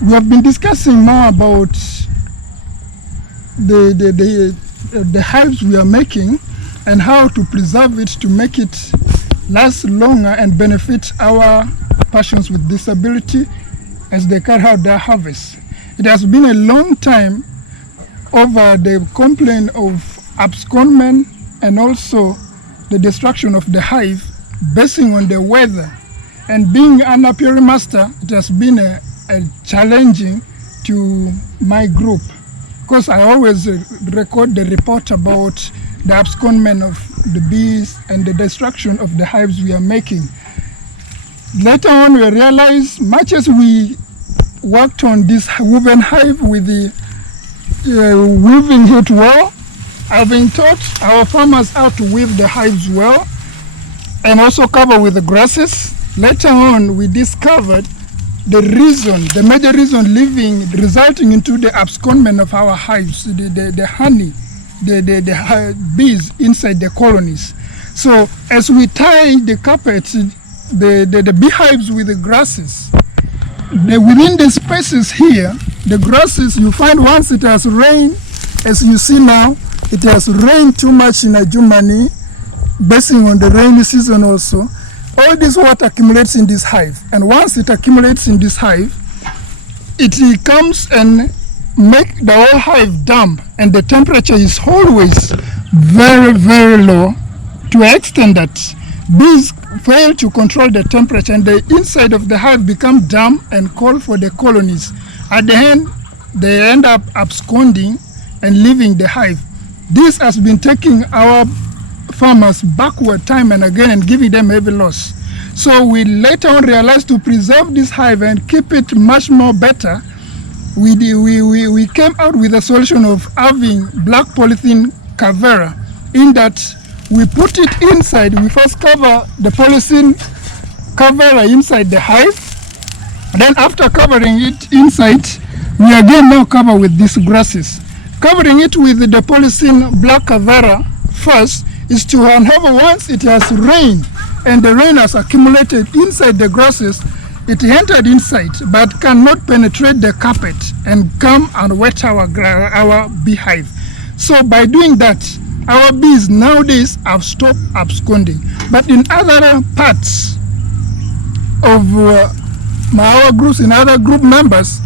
we have been discussing more about the hives we are making and how to preserve it to make it last longer and benefit our persons with disability as they carry out their harvest. It has been a long time over the complaint of abscondment and also the destruction of the hive basing on the weather. And being an apiary master, it has been a challenging to my group, because I always record the report about the abscondment of the bees and the destruction of the hives we are making. Later on, we realized, much as we worked on this woven hive with the weaving it well, having taught our farmers how to weave the hives well and also cover with the grasses. Later on, we discovered the major reason resulting into the abscondment of our hives, the honey, the bees inside the colonies. So as we tie the carpets, the beehives with the grasses, within the spaces here, the grasses, you find once it has rained, as you see now, it has rained too much in Germany, basing on the rainy season also. All this water accumulates in this hive, and once it accumulates in this hive, it comes and make the whole hive damp, and the temperature is always very, very low, to an extent that bees fail to control the temperature, and the inside of the hive become damp and cold for the colonies. At the end, they end up absconding and leaving the hive. This has been taking our farmers backward time and again and giving them heavy loss. So we later on realized to preserve this hive and keep it much more better, we came out with a solution of having black polythene covera, in that we put it inside. We first cover the polythene covera inside the hive. Then after covering it inside, we again now cover with these grasses. Covering it with the polythene black covera first is to enable, once it has rained and the rain has accumulated inside the grasses, it entered inside but cannot penetrate the carpet and come and wet our beehive. So by doing that, our bees nowadays have stopped absconding. But in other parts of our groups, in other group members,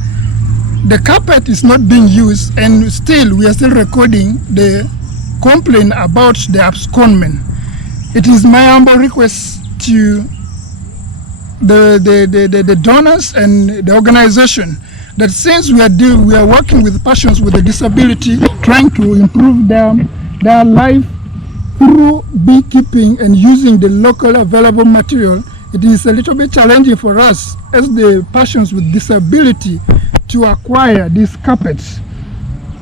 the carpet is not being used, and still we are still recording the complaint about the abscondment. It is my humble request to the donors and the organization that since we are working with persons with a disability, trying to improve their life through beekeeping and using the local available material, it is a little bit challenging for us as the persons with disability to acquire these carpets.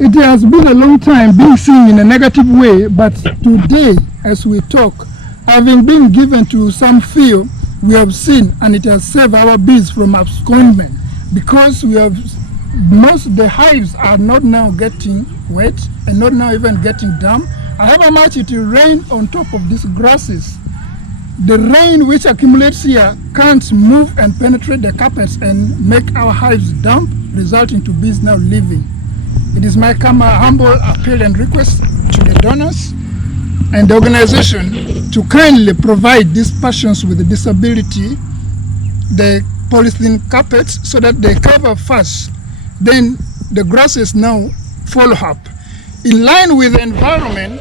It has been a long time being seen in a negative way, but today, as we talk, having been given to some few, we have seen, and it has saved our bees from abscondment, because most of the hives are not now getting wet and not now even getting damp. However much it will rain on top of these grasses, the rain which accumulates here can't move and penetrate the carpets and make our hives damp, resulting to bees now leaving. It is my humble appeal and request to the donors and the organization to kindly provide these persons with a disability the polythene carpets so that they cover first, then the grasses now follow up. In line with the environment,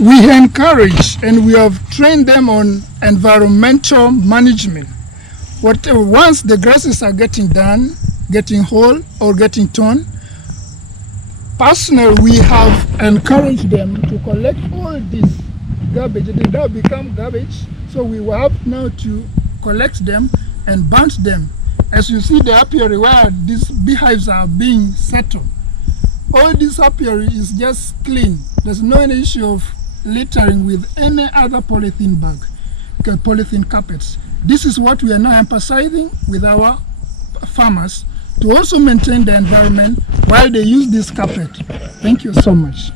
we encourage and we have trained them on environmental management. Once the grasses are getting done, getting whole or getting torn, personally we have encouraged them to collect all this garbage. They now become garbage, so we will have now to collect them and burn them. As you see the apiary where these beehives are being settled, all this apiary is just clean. There's no any issue of littering with any other polythene bag, polythene carpets. This is what we are now emphasizing with our farmers, to also maintain the environment while they use this carpet. Thank you so much.